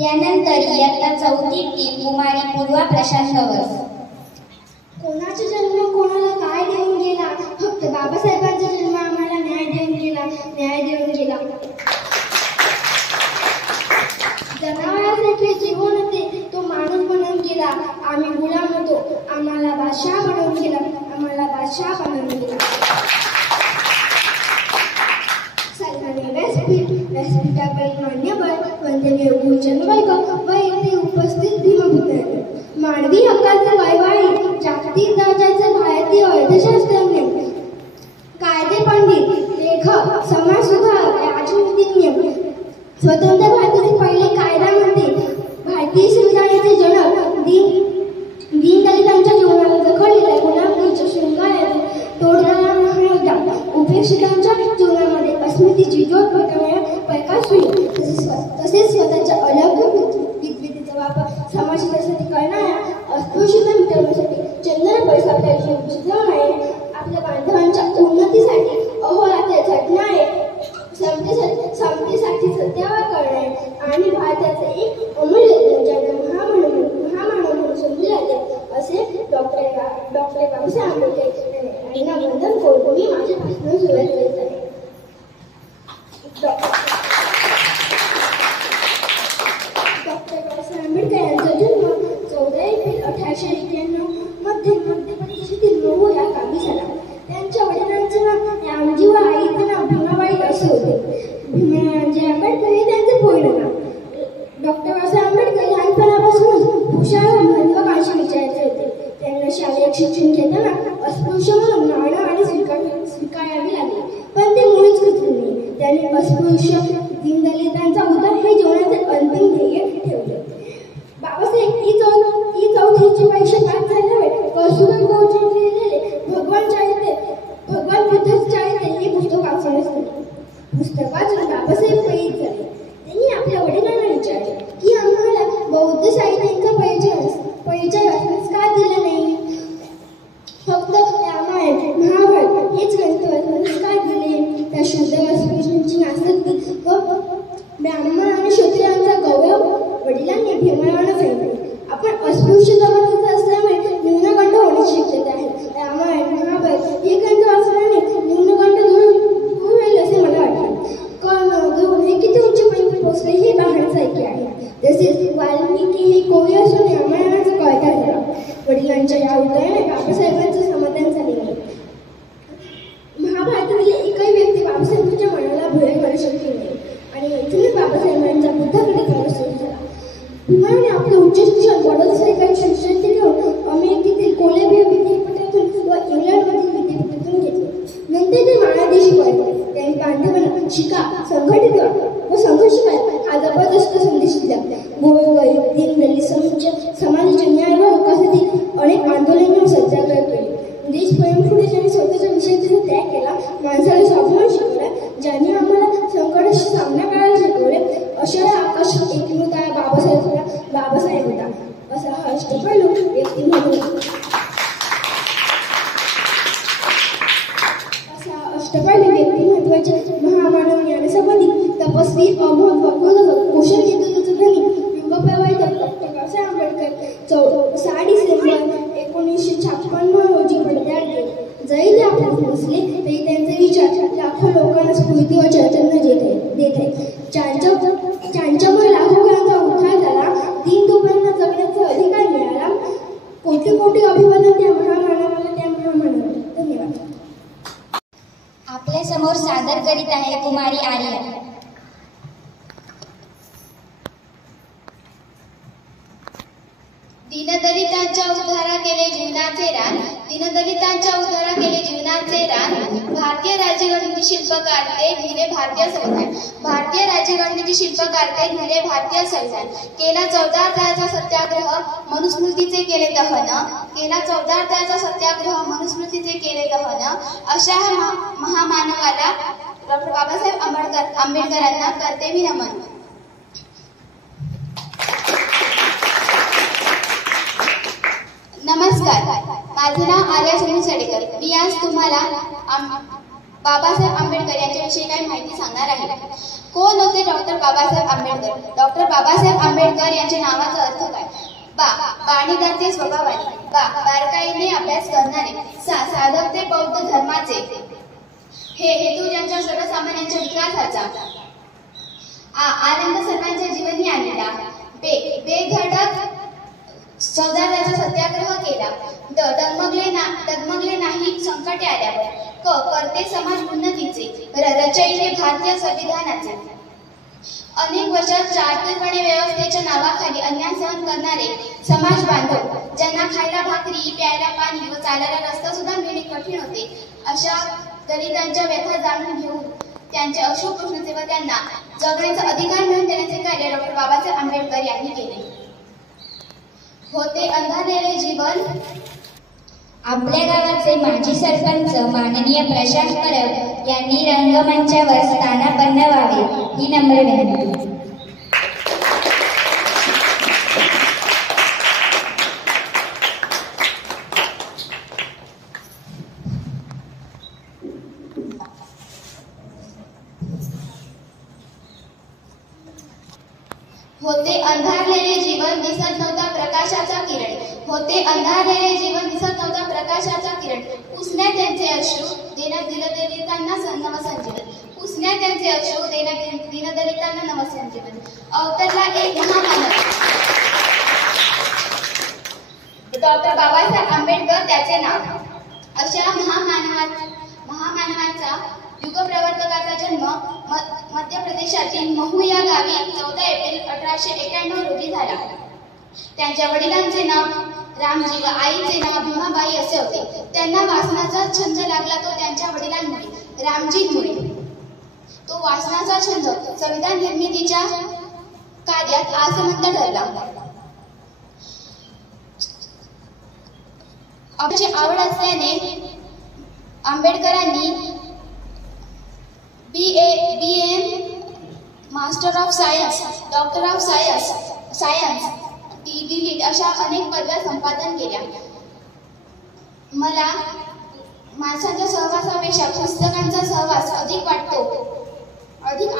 त्यानंतर इयत्ता 4थी टीम कुमारी पूर्वा प्रशांत गवस. कोणाचा जन्म कोणाला काय देऊन गेला, फक्त बाबासाहेबांचा जन्म आम्हाला न्याय देऊन गेला, न्याय देऊन गेला. जनावरांसारखे जीवन होते तो माणूस बनवून गेला, आम्ही गुलाम होतो आम्हाला बादशाह बनवून गेला, आम्हाला बादशाह बनवून गेला. सरकारने व्यासपीठावर मान्यवर वंदनीय गुरुजन वर्ग व येथे उपस्थित भीमभूतांनी मानवी हक्काचे वैवाहिक जागतिक दर्जाचे भारतीय अर्थशास्त्रज्ञ, कायदे पंडित, लेखक, समाजसुधारक, राजनीतिज्ञ, स्वतंत्र भारताचे पहिले कायदामंत्री, भारतीय संविधानाचे जनक, दीनदलितांच्या जीवनाला जखडलेल्या गुलामगिरीच्या शृंगाराने तोडणारा महायोद्धा, उपेक्षितांच्या जीवनामध्ये अस्मितेची ज्योत पेटवणारा प्रकाश होईल. तसेच स्वतःच्या अलौकिक विद्वत्तेचा वापर समाजहितासाठी करणाऱ्या, अस्पृश्यता मिटवण्यासाठी चंदन पैसा झिजवणारे, आपल्या बांधवांच्या उन्नतीसाठी अहोरात्र झटणारे, समतेसाठी सत्यावर करणारे आणि भारताचे एक अमूल्य ज्यांना महामानव म्हणून समजले जाते असे डॉक्टर बाबासाहेब आंबेडकर यांना वंदन करून मी माझ्या भाषणाला सुरुवात करीत आहे. डॉक्टर बाबासाहेब आंबेडकर यांचा जन्म 14 एप्रिल 1891 मध्ये मध्य प्रदेशातील महू या गावी झाला. त्यांच्या वडिलांचे नाव रामजी व आईचे नाव भीमाबाई असे होते. भीमरावजी आंबेडकर हे त्यांचे पूर्ण नाव. डॉक्टर बाबासाहेब आंबेडकर लहानपणापासूनच हुशार व महत्वाकांक्षी विचारायचे होते. त्यांना शालेय शिक्षण घेताना अस्पृश्य म्हणून मानव आणि स्वीकारावे लागले, पण ते मुळीच खचले नाही. त्यांनी अस्पृश्य दीनदलितांचा उद्धार हे जीवनाचे अंतिम ध्येय ठेवले. बाबासाहेब ही चौथीची परीक्षा पास झाल्यावर परशुराम गौडजींनी लिहिलेले भगवान बुद्ध चारित्र्य हे पुस्तक वाचण्यास दिले. पुस्तक वाचून बाबासाहेब प्रेरित झाले. त्यांनी आपल्या वडिलांना विचारले की आम्हाला बौद्ध साहित्यांचा परिचय वाचण्यास का दिला नाही, फक्त रामायण महाभारत हेच ग्रंथ वाचण्यास का दिले. त्या शुद्ध अस्पृश्यांची नासक्ती व ब्राह्मण आणि क्षत्रियांचा गौरव वडिलांनी भीमरावांना सांगितले. आपण अस्पृश्य जमातीचा असल्यामुळे न्यूनगंड होण्याची शक्यता आहे. रामायण महाभारत हे ग्रंथ वाचल्याने न्यूनगंड दूर होईल असे मला वाटते. कर्ण द्रोण हे किती उंचीपर्यंत पोहोचले हे बाहेरच ऐकले आहे. तसेच वाल्मिकी हे कवी असून रामायणाचा कळता झाला. वडिलांच्या या उत्तराने बाबासाहेबांचं समाधान झाले नाही. महाभारतातील एकही व्यक्ती बाबासाहेबांच्या मनाला भुरळ करू शकली नाही आणि इथूनच बाबासाहेबांचा बुद्धाकडे प्रवास सुरू झाला. भीमरावांनी आपले उच्च शिक्षण वडोदरा सरकारी शिक्षण घेऊन अमेरिकेतील कोलंबिया विद्यापीठातून व इंग्लंडमधील विद्यापीठातून घेतले. नंतर ते माणादेशी पळले. त्यांनी बांधवांना शिका, संघटित व्हा व संघर्ष करा हा जबरदस्त संदेश दिला. गोरगरीब, दीनदलित, समाजाच्या न्याय व हक्कासाठी अनेक आंदोलने व सत्याग्रह केले. देशप्रेम पुढे ज्यांनी स्वतःच्या विषयाचा त्याग केला, माणसाला स्वाभिमान शिकवला, ज्यांनी आम्हाला संकटाशी सामना करायला शिकवले, अशा आकाश एकमेव बाबासाहेब होता. असा हा अष्टपैलू व्यक्तिमत्व व्यक्तिमत्वाचे महामानव ज्ञानसंपन्नी तपस्वी अमोल वक्र कुशल नेतृत्वाचे धनी युगप्रवर्तक डॉक्टर बाबासाहेब आंबेडकर 6 डिसेंबर 1956 रोजी पडद्याआड गेले. जरी ते आपल्यात नसले तरी त्यांचे विचार लाखो लोकांना स्फूर्ती व चैतन्य देत आहेत. ज्यांच्यामुळे लाखो घरांचा उद्धार झाला, दीनदुबळ्यांना जगण्याचा अधिकार मिळाला. कोटी कोटी अभिवादन त्या महामानवाला, त्या महामानवाला. धन्यवाद. आपल्या समोर सादर करीत आहे कुमारी आर्या. दीनदलितांच्या उद्धारा केले जीवनाचे रान, दीनदलितांच्या उद्धारा केले जीवनाचे रान. भारतीय राज्यघटनेचे शिल्पकार ते लिहिले भारतीय संविधान, भारतीय राज्यघटनेचे शिल्पकार ते लिहिले भारतीय संविधान. केला 14 अध्यायाचा सत्याग्रह, मनुस्मृतीचे केले दहन, केला 14 अध्यायाचा सत्याग्रह, मनुस्मृतीचे केले दहन. अशा महामानवाला डॉक्टर बाबासाहेब आंबेडकरांना करते मी नमन. नमस्कार, माझे नाव आर्या सुनील सडेकर. मी आज तुम्हाला बाबासाहेब आंबेडकर यांच्याविषयी काही माहिती सांगणार आहे. कोण होते डॉक्टर बाबासाहेब आंबेडकर? डॉक्टर बाबासाहेब आंबेडकर यांच्या नावाचा अर्थ काय? बा, बाणीदाते स्वभावाने. बा, बारकाईने अभ्यास करणारे. सा, साधक ते बौद्ध धर्माचे. हे, हेतू ज्यांच्या सर्वसामान्यांच्या विकासाचा. आ, आनंद सर्वांच्या जीवनी आणला. बे, बेधडक चौदाराचा सत्याग्रह केला. ड, डगमगले नाही संकटे आल्यावर. क, करते समाज उन्नतीचे. र, रचयिते भारतीय संविधानाचे. अनेक वर्षात चातुर्वर्ण्य व्यवस्थेच्या नावाखाली अन्याय सहन करणारे समाज बांधव, ज्यांना खायला भाकरी, प्यायला पाणी व चालायला रस्ता सुद्धा मिळणे कठीण होते, अशा दलितांच्या व्यथा जाणून घेऊन त्यांचे अश्रुपूर्ण व त्यांना जगण्याचा अधिकार मिळवून देण्याचे कार्य डॉक्टर बाबासाहेब आंबेडकर यांनी केले. होते अंधारलेले जीवन. आपल्या गावाचे माजी सरपंच माननीय प्रशांत परब यांनी रंगमंचावर स्थानापन्न व्हावे ही नम्र विनंती. होते अंधारलेले जीवन, दिसत नव्हता प्रकाशाचा किरण. होते अंधारलेले जीवन, दिसत नव्हता प्रकाशाचा किरण. पुसण्यात त्यांचे अश्रू, दीनदलितांना नवसंजीवन. पुसण्यात त्यांचे अश्रू, दीनदलितांना नवसंजीवन. अवतरला एक महामानव डॉक्टर बाबासाहेब आंबेडकर, त्याचे नाव. अशा महामानवाचा युगप्रवर्तकाचा जन्म मध्य प्रदेशातील महू या गावी 14 एप्रिल 1891 रोजी झाला. त्यांच्या वडिलांचे नाव रामजी व आईचे नाव भीमाबाई असे होते. त्यांना वाचनाचा छंद लागला तो त्यांच्या वडिलांमुळे, रामजींमुळे. तो वाचनाचा छंद संविधान निर्मितीच्या कार्यात आसमंत ठरला. आपली आवड असल्याने आंबेडकरांनी BA master of science, doctor of science, DLitt अशा अनेक पदव्या संपादन केल्या. मला माणसांच्या सहवासापेक्षा पुस्तकांचा सहवास अधिक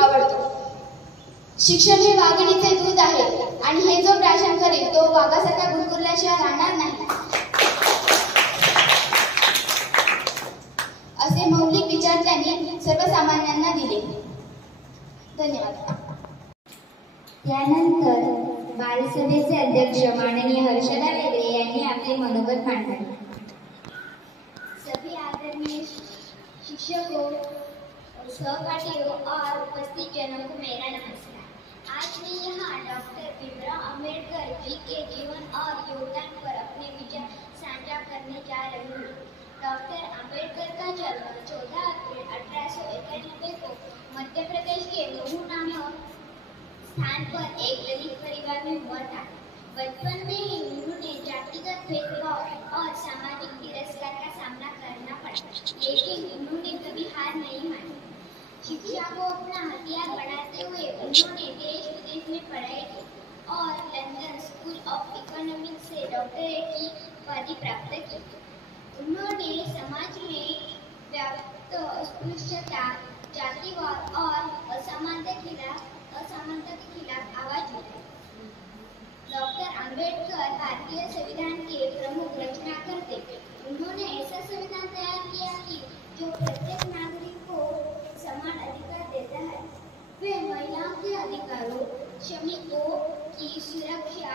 आवडतो. शिक्षण हे वाघिणीचे दूध आहे आणि हे जो प्राशन करेल तो वाघासारख्या गुरगुरल्याशिवाय राहणार नाही, असे मौलिक विचार त्यांनी सर्वसामान्यांना दिले. धन्यवाद. त्यानंतर बालसभेचे अध्यक्ष माननीय हर्षदा वेगळे यांनी आपले मनोगत मांडले. सभी आदरणीय शिक्षकों, सहपाठियों और उपस्थित जनों को मेरा नमस्कार. आज मैं यहाँ डॉक्टर भीमराव अंबेडकर जी के जीवन और योगदान पर अपने विचार साझा करने जा रही हूँ. डॉक्टर अंबेडकर का जन्म 14 अप्रैल 1891 को मध्य प्रदेश के महू नामक स्थान पर एक दलित परिवार में हुआ था. बचपन में ही उन्होंने जातिगत भेदभाव और सामाजिक तिरस्कार का सामना करना पड़ा, लेकिन उन्होंने कभी हार नहीं मानी. शिक्षा को अपना हथियार बनाते हुए उन्होंने देश विदेश में पढ़ाई की और London school of economics say doctorate की उपाधि प्राप्त की. उन्होंने समाज में व्याप्त अस्पृश्यता, जातिवाद और असमानता के खिलाफ आवाज उठाई. डॉक्टर अंबेडकर भारतीय संविधान के प्रमुख रचनाकर्ता थे. उन्होंने ऐसा संविधान तैयार किया कि जो प्रत्येक नागरिक को समान अधिकार देता है. वे महिलाओं के अधिकारों, श्रमिकों की सुरक्षा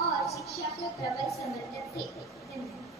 और शिक्षा के प्रबल समर्थक थे. धन्यवाद.